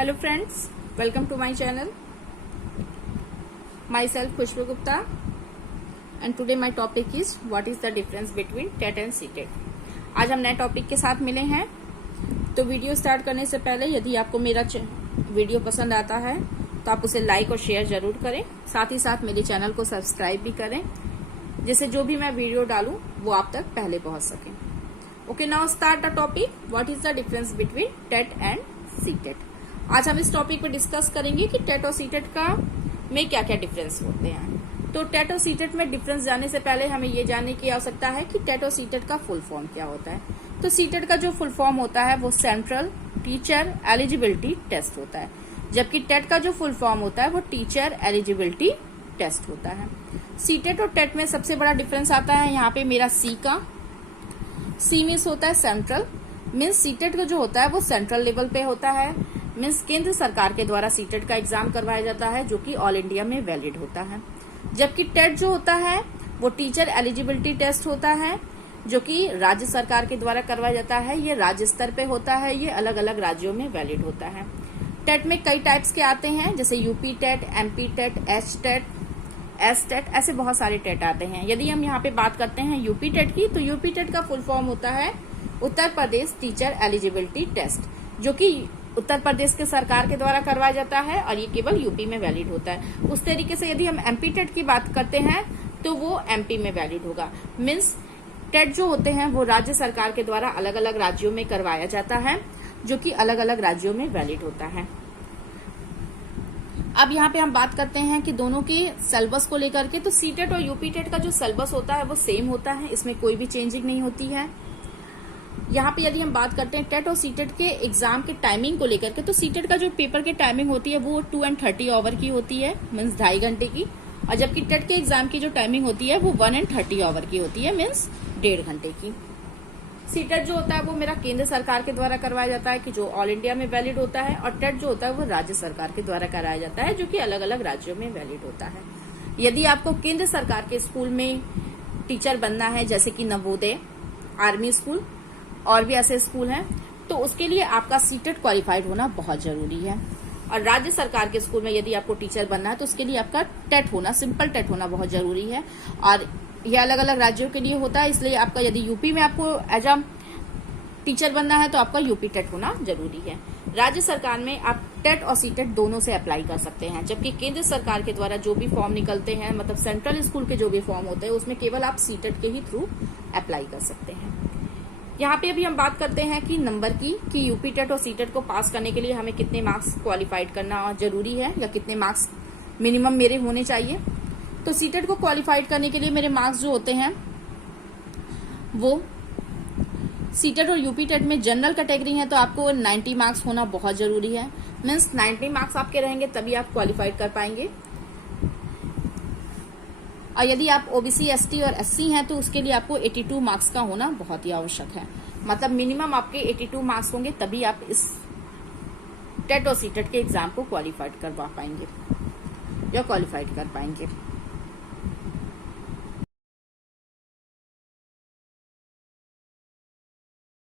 Hello friends, welcome to my channel. Myself Khushbu Gupta and today my topic is what is the difference between TET and CTET. आज हम नए topic के साथ मिले हैं। तो वीडियो स्टार्ट करने से पहले यदि आपको मेरा वीडियो पसंद आता है तो आप उसे लाइक और शेयर जरूर करें, साथ ही साथ मेरे चैनल को सब्सक्राइब भी करें जिससे जो भी मैं वीडियो डालूं वो आप तक पहले पहुंच सके। Okay, now start the topic what is the difference between TET and CTET. आज हम इस टॉपिक पे डिस्कस करेंगे कि टेट और सीटेट का में क्या क्या डिफरेंस होते हैं। तो टेट और सीटेट में डिफरेंस जानने से पहले हमें ये जानने की आवश्यकता है कि टेट और सीटेट का फुल फॉर्म क्या होता है। तो सीटेट का जो फुल फॉर्म होता है वो सेंट्रल टीचर एलिजिबिलिटी टेस्ट होता है, जबकि टेट का जो फुल फॉर्म होता है वो टीचर एलिजिबिलिटी टेस्ट होता है। सीटेट और टेट में सबसे बड़ा डिफरेंस आता है यहाँ पे मेरा सी मीन्स होता है सेंट्रल, मीन्स सीटेट का जो होता है वो सेंट्रल लेवल पे होता है, मीन्स केंद्र सरकार के द्वारा सीटेट का एग्जाम करवाया जाता है जो कि ऑल इंडिया में वैलिड होता है। जबकि टेट जो होता है वो टीचर एलिजिबिलिटी टेस्ट होता है जो कि राज्य सरकार के द्वारा करवाया जाता है। ये राज्य स्तर पे होता है, ये अलग अलग राज्यों में वैलिड होता है। टेट में कई टाइप्स के आते हैं जैसे UP TET, MP TET, S TET, ऐसे बहुत सारे टेट आते हैं। यदि हम यहाँ पे बात करते हैं यूपी टेट की, तो यूपी टेट का फुल फॉर्म होता है Uttar Pradesh teacher eligibility test, जो कि उत्तर प्रदेश के सरकार के द्वारा करवाया जाता है और ये केवल यूपी में वैलिड होता है। उस तरीके से यदि हम एमपी टेट की बात करते हैं तो वो एमपी में वैलिड होगा। मीन्स टेट जो होते हैं वो राज्य सरकार के द्वारा अलग अलग राज्यों में करवाया जाता है जो कि अलग अलग राज्यों में वैलिड होता है। अब यहाँ पे हम बात करते हैं कि दोनों के सिलेबस को लेकर के। तो सीटेट और यूपी टेट का जो सिलेबस होता है वो सेम होता है, इसमें कोई भी चेंजिंग नहीं होती है। यहाँ पे यदि हम बात करते हैं टेट और सीटेट के एग्जाम के टाइमिंग को लेकर के, तो सीटेट का जो पेपर की टाइमिंग होती है वो 2:30 आवर की होती है, मीन्स 2.5 घंटे की, और जबकि टेट के एग्जाम की जो टाइमिंग होती है वो 1:30 आवर की होती है, मीन्स 1.5 घंटे की। सीटेट जो होता है वो मेरा केंद्र सरकार के द्वारा करवाया जाता है कि जो ऑल इंडिया में वैलिड होता है, और टेट जो होता है वो राज्य सरकार के द्वारा कराया जाता है जो कि अलग अलग राज्यों में वैलिड होता है। यदि आपको केंद्र सरकार के स्कूल में टीचर बनना है जैसे कि नवोदय, आर्मी स्कूल और भी ऐसे स्कूल हैं, तो उसके लिए आपका सीटेट क्वालिफाइड होना बहुत जरूरी है। और राज्य सरकार के स्कूल में यदि आपको टीचर बनना है तो उसके लिए आपका टेट होना, सिंपल टेट होना बहुत जरूरी है। और यह अलग अलग राज्यों के लिए होता है, इसलिए आपका यदि यूपी में आपको एज अ टीचर बनना है तो आपका यूपी टेट होना जरूरी है। राज्य सरकार में आप टेट और सीटेट दोनों से अप्लाई कर सकते हैं, जबकि केंद्र सरकार के द्वारा जो भी फॉर्म निकलते हैं, मतलब सेंट्रल स्कूल के जो भी फॉर्म होते हैं उसमें केवल आप सीटेट के ही थ्रू अप्लाई कर सकते हैं। यहाँ पे अभी हम बात करते हैं कि नंबर की, कि यूपी टेट और सीटेट को पास करने के लिए हमें कितने मार्क्स क्वालिफाइड करना जरूरी है या कितने मार्क्स मिनिमम मेरे होने चाहिए। तो सीटेट को क्वालिफाइड करने के लिए मेरे मार्क्स जो होते हैं वो सीटेट और यूपी टेट में जनरल कैटेगरी है तो आपको 90 मार्क्स होना बहुत जरूरी है, मीन्स 90 मार्क्स आपके रहेंगे तभी आप क्वालिफाइड कर पाएंगे। और यदि आप ओबीसी, एसटी और एससी हैं तो उसके लिए आपको 82 मार्क्स का होना बहुत ही आवश्यक है। मतलब मिनिमम आपके 82 मार्क्स होंगे तभी आप इस टेट और सीटेट के एग्जाम को क्वालिफाइड करवा पाएंगे या क्वालिफाइड कर पाएंगे।